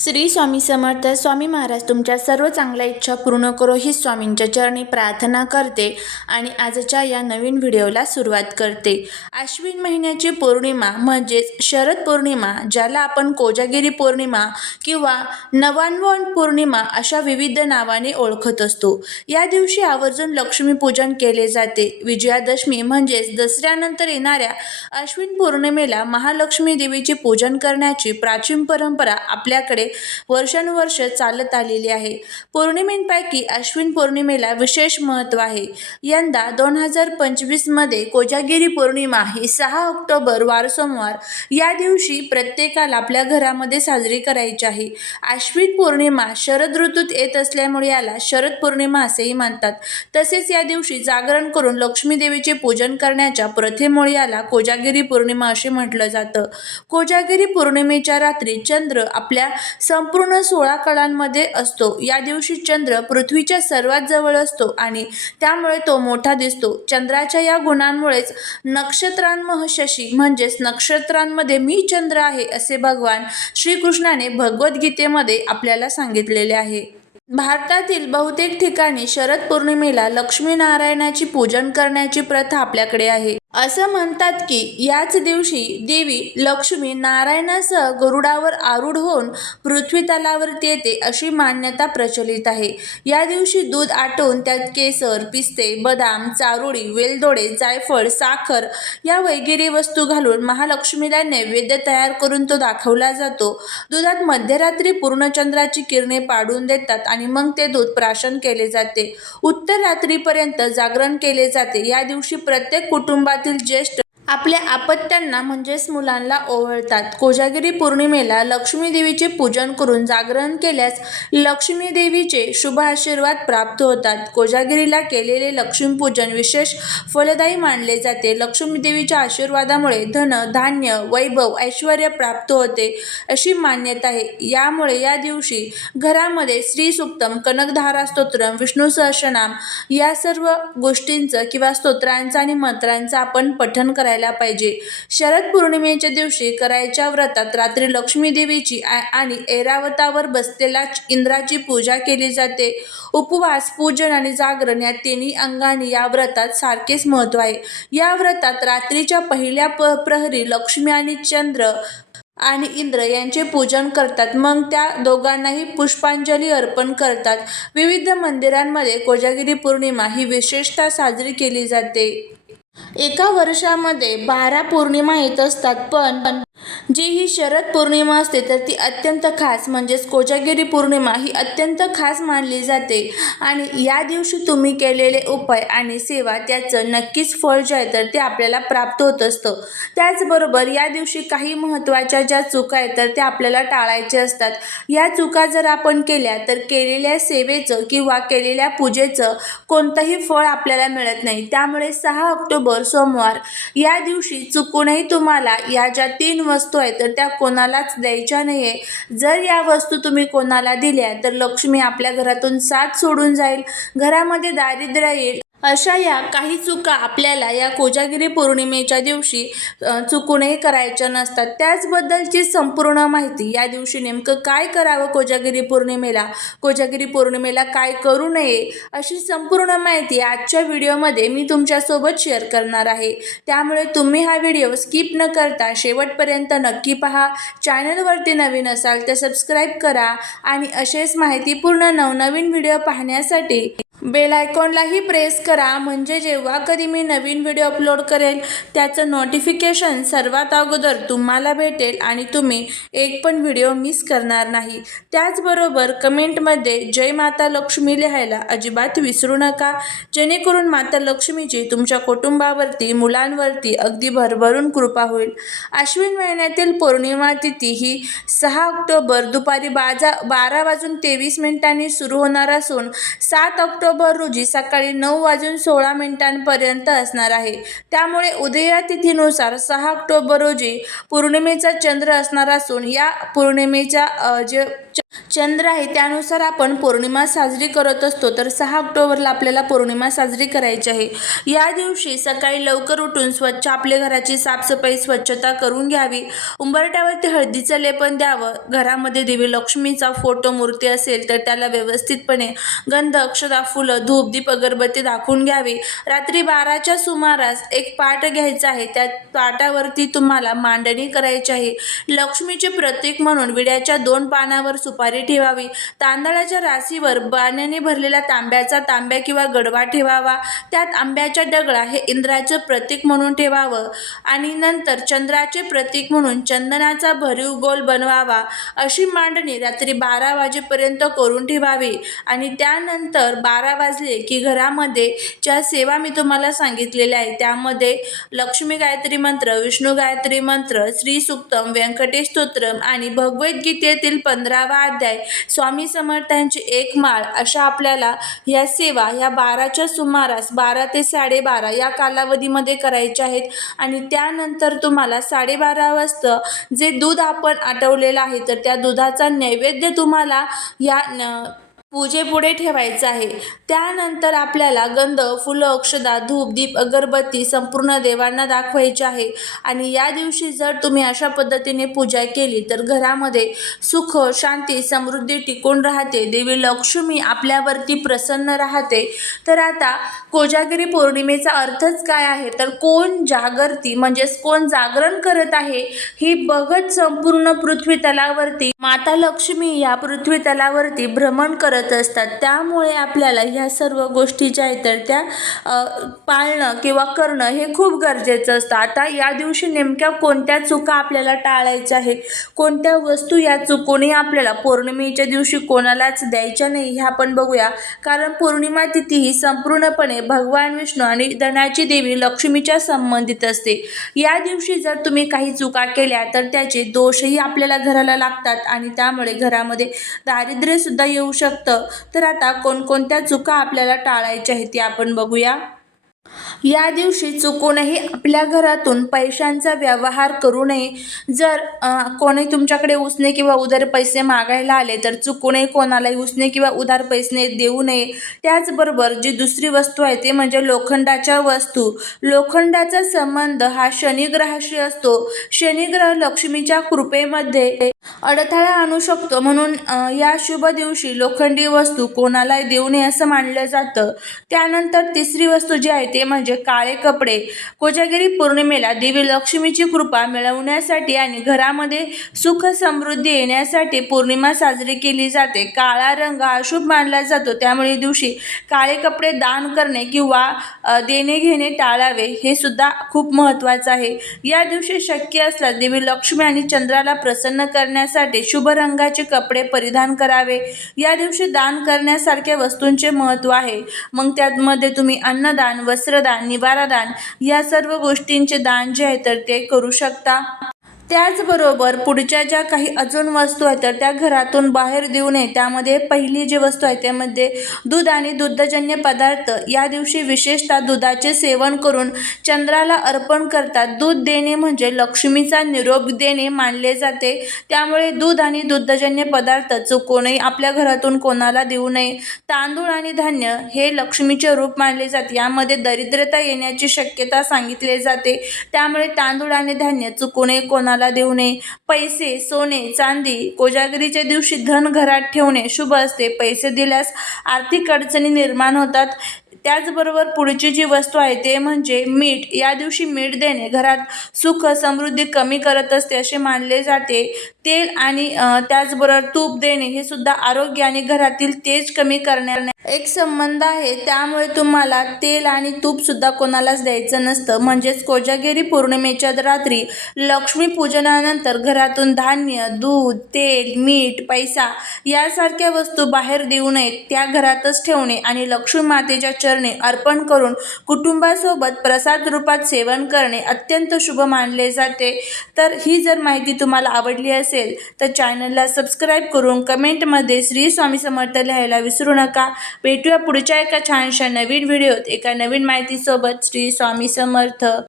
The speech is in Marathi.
श्री स्वामी समर्थ स्वामी महाराज तुमच्या सर्व चांगल्या इच्छा पूर्ण करो ही स्वामींच्या चरणी प्रार्थना करते आणि आजच्या या नवीन व्हिडिओला सुरुवात करते. आश्विन महिन्याची पौर्णिमा म्हणजेच शरद पौर्णिमा ज्याला आपण कोजागिरी पौर्णिमा किंवा नवान्वन पौर्णिमा अशा विविध नावाने ओळखत असतो. या दिवशी आवर्जून लक्ष्मीपूजन केले जाते. विजयादशमी म्हणजेच दसऱ्यानंतर येणाऱ्या अश्विन पौर्णिमेला महालक्ष्मी देवीचे पूजन करण्याची प्राचीन परंपरा आपल्याकडे वर्षानुवर्ष चालत आलेली आहे. पौर्णिमेंपैकी अश्विन पौर्णिमेला विशेष महत्त्व आहे. यंदा दोन हजार पंचवीसमध्ये कोजागिरी पौर्णिमा ही सहा ऑक्टोबर वार सोमवार या दिवशी प्रत्येकाला आपल्या घरामध्ये साजरी करायची आहे. आश्विन पौर्णिमा शरद ऋतूत येत असल्यामुळे याला शरद पौर्णिमा असेही मानतात तसेच या दिवशी जागरण करून लक्ष्मी देवीचे पूजन करण्याच्या प्रथेमुळे याला कोजागिरी पौर्णिमा असे म्हटलं जातं. कोजागिरी पौर्णिमेच्या रात्री चंद्र आपल्या संपूर्ण सोळा कळांमध्ये असतो. या दिवशी चंद्र पृथ्वीच्या सर्वात जवळ असतो आणि त्यामुळे तो मोठा दिसतो. चंद्राच्या या गुणांमुळेच नक्षत्रांमह शशी म्हणजेच नक्षत्रांमध्ये मी चंद्र आहे असे भगवान श्रीकृष्णाने भगवद्गीतेमध्ये आपल्याला सांगितलेले आहे. भारतातील बहुतेक ठिकाणी शरद पौर्णिमेला लक्ष्मीनारायणाची पूजन करण्याची प्रथा आपल्याकडे आहे. असं म्हणतात की याच दिवशी देवी लक्ष्मी नारायणासह गरुडावर आरूढ होऊन पृथ्वी तलावरती येते अशी मान्यता प्रचलित आहे. या दिवशी दूध आटवून त्यात केसर पिस्ते बदाम चारोळी वेलदोडे जायफळ साखर या वगैरे वस्तू घालून महालक्ष्मीला नैवेद्य तयार करून तो दाखवला जातो. दुधात मध्यरात्री पूर्णचंद्राची किरणे पाडून देतात आणि मग ते दूध प्राशन केले जाते. उत्तर रात्रीपर्यंत जागरण केले जाते. या दिवशी प्रत्येक कुटुंबातील ज्येष्ठ आपल्या आपत्यांना म्हणजेच मुलांना ओवळतात. कोजागिरी पौर्णिमेला लक्ष्मी देवीचे पूजन करून जागरण केल्यास लक्ष्मी देवीचे शुभ आशीर्वाद प्राप्त होतात. कोजागिरीला केलेले लक्ष्मीपूजन विशेष फलदायी मानले जाते. लक्ष्मी देवीच्या आशीर्वादामुळे धन धान्य वैभव ऐश्वर प्राप्त होते अशी मान्यता आहे. यामुळे या दिवशी घरामध्ये श्रीसुक्तम कनकधारा स्तोत्रम विष्णू सहस्रनाम या सर्व गोष्टींचं किंवा स्तोत्रांचं आणि मंत्रांचं आपण पठण करायला पाहिजे. शरद पौर्णिमेच्या दिवशी करायच्या व्रतात रात्री लक्ष्मी देवीची आणि ऐरावतावर बसलेल्या इंद्राची पूजा केली जाते. उपवास पूजन आणि जागरण या तिन्ही अंगांनी या व्रतात सारखेच महत्त्व आहे. या व्रतात रात्रीच्या पहिल्या प प्रहरी लक्ष्मी आणि चंद्र आणि इंद्र यांचे पूजन करतात. मग त्या दोघांनाही पुष्पांजली अर्पण करतात. विविध मंदिरांमध्ये कोजागिरी पौर्णिमा ही विशेषतः साजरी केली जाते. एका वर्षामध्ये बारा पौर्णिमा येत असतात पण जी ही शरद पौर्णिमा असते तर ती अत्यंत खास. म्हणजेच कोजागिरी पौर्णिमा ही अत्यंत खास मानली जाते. आणि या दिवशी तुम्ही केलेले उपाय आणि सेवा त्याचं नक्कीच फळ जे आहे तर ते आपल्याला प्राप्त होत असतं. त्याचबरोबर या दिवशी काही महत्त्वाच्या ज्या चुका आहेत तर त्या आपल्याला टाळायच्या असतात. या चुका जर आपण केल्या तर केलेल्या सेवेचं किंवा केलेल्या पूजेचं कोणतंही फळ आपल्याला मिळत नाही. त्यामुळे सहा ऑक्टोबर सोमवार या दिवशी चुकूनही तुम्हाला या ज्या तीन वस्तू आहेत तर त्या कोणालाच द्यायच्या नाही आहे जर या वस्तू तुम्ही कोणाला दिल्या तर लक्ष्मी आपल्या घरातून साथ सोडून जाईल. घरामध्ये दारिद्र्य येईल. अशा या काही चुका आपल्याला या कोजागिरी पौर्णिमेच्या दिवशी चुकूनही करायच्या नसतात. त्याचबद्दलची संपूर्ण माहिती या दिवशी नेमकं काय करावं कोजागिरी पौर्णिमेला? कोजागिरी पौर्णिमेला काय करू नये? अशी संपूर्ण माहिती आजच्या व्हिडिओमध्ये मी तुमच्यासोबत शेअर करणार आहे. त्यामुळे तुम्ही हा व्हिडिओ स्किप न करता शेवटपर्यंत नक्की पहा. चॅनलवरती नवीन असाल तर सबस्क्राईब करा आणि असेच माहितीपूर्ण नवनवीन व्हिडिओ पाहण्यासाठी बेल आयकॉनलाही प्रेस करा. म्हणजे जेव्हा कधी मी नवीन व्हिडिओ अपलोड करेल त्याचं नोटिफिकेशन सर्वात अगोदर तुम्हाला भेटेल आणि तुम्ही एक पण व्हिडिओ मिस करणार नाही. त्याचबरोबर कमेंटमध्ये जय माता लक्ष्मी लिहायला अजिबात विसरू नका. जेणेकरून माता लक्ष्मीची तुमच्या कुटुंबावरती मुलांवरती अगदी भरभरून कृपा होईल. आश्विन महिन्यातील पौर्णिमा तिथी ही सहा ऑक्टोबर दुपारी बाजा बारा वाजून तेवीस मिनिटांनी सुरू होणार असून सात ऑक्टोबर ऑक्टोबर रोजी सकाळी नऊ वाजून सोळा मिनिटांपर्यंत असणार आहे. त्यामुळे उदया तिथीनुसार सहा ऑक्टोबर रोजी पौर्णिमेचा चंद्र असणार असून या पौर्णिमेच्या जे चंद्र आहे त्यानुसार आपण पौर्णिमा साजरी करत असतो. तर सहा ऑक्टोबरला आपल्याला पौर्णिमा साजरी करायची आहे. या दिवशी सकाळी लवकर उठून स्वच्छ आपल्या घराची साफसफाई स्वच्छता करून घ्यावी. उंबरट्यावरती हळदीचं लेपन द्यावं. घरामध्ये देवी लक्ष्मीचा फोटो मूर्ती असेल तर त्याला व्यवस्थितपणे गंध अक्षदा फुलं धूप दीप अगरबत्ती दाखवून घ्यावी. रात्री बाराच्या सुमारास एक पाट घ्यायचा आहे. त्या पाटावरती तुम्हाला मांडणी करायची आहे. लक्ष्मीचे प्रतीक म्हणून विड्याच्या दोन पानावर सुपारी ठेवावी. तांदळाच्या राशीवर बाण्याने भरलेला तांब्याचा तांब्या किंवा गडवा ठेवावा. त्यात आंब्याच्या डगळा हे इंद्राचं प्रतीक म्हणून ठेवावं. आणि नंतर चंद्राचे प्रतीक म्हणून चंदनाचा भरीव गोल बनवावा. अशी मांडणी रात्री बारा वाजेपर्यंत करून ठेवावी. आणि त्यानंतर बारा वाजले की घरामध्ये ज्या सेवा मी तुम्हाला सांगितलेल्या आहे त्यामध्ये लक्ष्मी गायत्री मंत्र विष्णू गायत्री मंत्र श्री सुक्तम व्यंकटेश स्तोत्रम आणि भगवद्गीतेतील पंधरा बारावा अध्याय स्वामी समर्थांची एक माळ अशा आपल्याला ह्या सेवा ह्या बाराच्या सुमारास बारा ते साडेबारा या कालावधीमध्ये करायच्या आहेत. आणि त्यानंतर तुम्हाला साडेबारा वाजता जे दूध आपण आटवलेलं आहे तर त्या दुधाचा नैवेद्य तुम्हाला या न पूजेपुढे ठेवायचं आहे. त्यानंतर आपल्याला गंध फुलं अक्षदा धूप दीप अगरबत्ती संपूर्ण देवांना दाखवायची आहे. आणि या दिवशी जर तुम्ही अशा पद्धतीने पूजा केली तर घरामध्ये सुख शांती समृद्धी टिकून राहते. देवी लक्ष्मी आपल्यावरती प्रसन्न राहते. तर आता कोजागिरी पौर्णिमेचा अर्थच काय आहे? तर कोण जागरती म्हणजेच कोण जागरण करत आहे ही बघत संपूर्ण पृथ्वी तलावरती माता लक्ष्मी या पृथ्वी तलावरती भ्रमण करत असतात. त्यामुळे आपल्याला ह्या सर्व गोष्टी ज्या आहेत तर त्या पाळणं किंवा करणं हे खूप गरजेचं असतं. आता या दिवशी नेमक्या कोणत्या चुका आपल्याला टाळायच्या आहेत? कोणत्या वस्तू या चुकूनही आपल्याला पौर्णिमेच्या दिवशी कोणालाच द्यायच्या नाही हे आपण बघूया. कारण पौर्णिमा तिथी ही संपूर्णपणे भगवान विष्णू आणि धनाची देवी लक्ष्मीच्या संबंधित असते. या दिवशी जर तुम्ही काही चुका केल्या तर त्याचे दोषही आपल्याला घराला लागतात आणि त्यामुळे घरामध्ये दारिद्र्यसुद्धा येऊ शकतं. तर आता कोणकोणत्या चुका आपल्याला टाळायच्या आहेत ते आपण बघूया. या दिवशी चुकूनही आपल्या घरातून पैशांचा व्यवहार करू नये. जर कोणी तुमच्याकडे उसने किंवा उधार पैसे मागायला आले तर चुकूनही कोणालाही उसने किंवा उधार पैसे देऊ नये. त्याचबरोबर जी दुसरी वस्तू आहे ते म्हणजे लोखंडाच्या वस्तू. लोखंडाचा संबंध हा शनिग्रहाशी असतो. शनिग्रह लक्ष्मीच्या कृपेमध्ये अडथळा आणू शकतो. म्हणून या शुभ दिवशी लोखंडी वस्तू कोणालाही देऊ नये असं मानलं जातं. त्यानंतर तिसरी वस्तू जी आहे ते म्हणजे काळे कपडे. कोजागिरी पौर्णिमेला देवी लक्ष्मीची कृपा मिळवण्यासाठी आणि घरामध्ये सुख समृद्धी येण्यासाठी पौर्णिमा साजरी केली जाते. काळा रंग हा अशुभ मानला जातो. त्यामुळे दिवशी काळे कपडे दान करणे किंवा देणे घेणे टाळावे हे सुद्धा खूप महत्त्वाचं आहे. या दिवशी शक्य असल्यास देवी लक्ष्मी आणि चंद्राला प्रसन्न करणे करण्यासाठी शुभ रंगाचे कपडे परिधान करावे. या दिवशी दान करण्यासारख्या वस्तूंचे महत्त्व आहे. मग त्यामध्ये तुम्ही अन्नदान वस्त्रदान निवारादान या सर्व गोष्टींचे दान जे आहे तर ते करू शकता. त्याचबरोबर पुढच्या ज्या काही अजून वस्तू आहेत तर त्या घरातून बाहेर देऊ नये. त्यामध्ये पहिली जी वस्तू आहे त्यामध्ये दूध आणि दुग्धजन्य पदार्थ. या दिवशी विशेषतः दुधाचे सेवन करून चंद्राला अर्पण करतात. दूध देणे म्हणजे लक्ष्मीचा निरोप देणे मानले जाते. त्यामुळे दूध आणि दुग्धजन्य पदार्थ चुकूनही आपल्या घरातून कोणाला देऊ नये. तांदूळ आणि धान्य हे लक्ष्मीचे रूप मानले जाते. यामध्ये दरिद्रता येण्याची शक्यता सांगितली जाते. त्यामुळे तांदूळ आणि धान्य चुकूनही कोणाला देऊ नये. पैसे सोने चांदी कोजागिरीच्या दिवशी धन घरात ठेवणे शुभ असते. पैसे दिल्यास आर्थिक अडचणी निर्माण होतात. त्याचबरोबर पुढची जी वस्तू आहे ते म्हणजे मीठ. या दिवशी मीठ देणे. घरात सुख समृद्धी कमी करत असते असे मानले जाते. तेल आणि त्याचबरोबर तूप देणे हे सुद्धा आरोग्य आणि घरातील तेज कमी करण्या एक संबंध आहे. त्यामुळे तुम्हाला तेल आणि तूप सुद्धा कोणालाच द्यायचं नसतं. म्हणजेच कोजागिरी पौर्णिमेच्या रात्री लक्ष्मी पूजनानंतर घरातून धान्य दूध तेल मीठ पैसा यासारख्या वस्तू बाहेर देऊ नयेत. त्या घरातच ठेवणे आणि लक्ष्मी मातेच्या चरणी अर्पण करून कुटुंबासोबत प्रसाद रूपात सेवन करणे अत्यंत शुभ मानले जाते. तर ही जर माहिती तुम्हाला आवडली असेल तर चॅनलला सबस्क्राईब करून कमेंटमध्ये श्री स्वामी समर्थ लिहायला विसरू नका. भेटूया पुढच्या एका छानशा नवीन व्हिडिओत. एका नवीन माहितीसोबत श्री स्वामी समर्थ.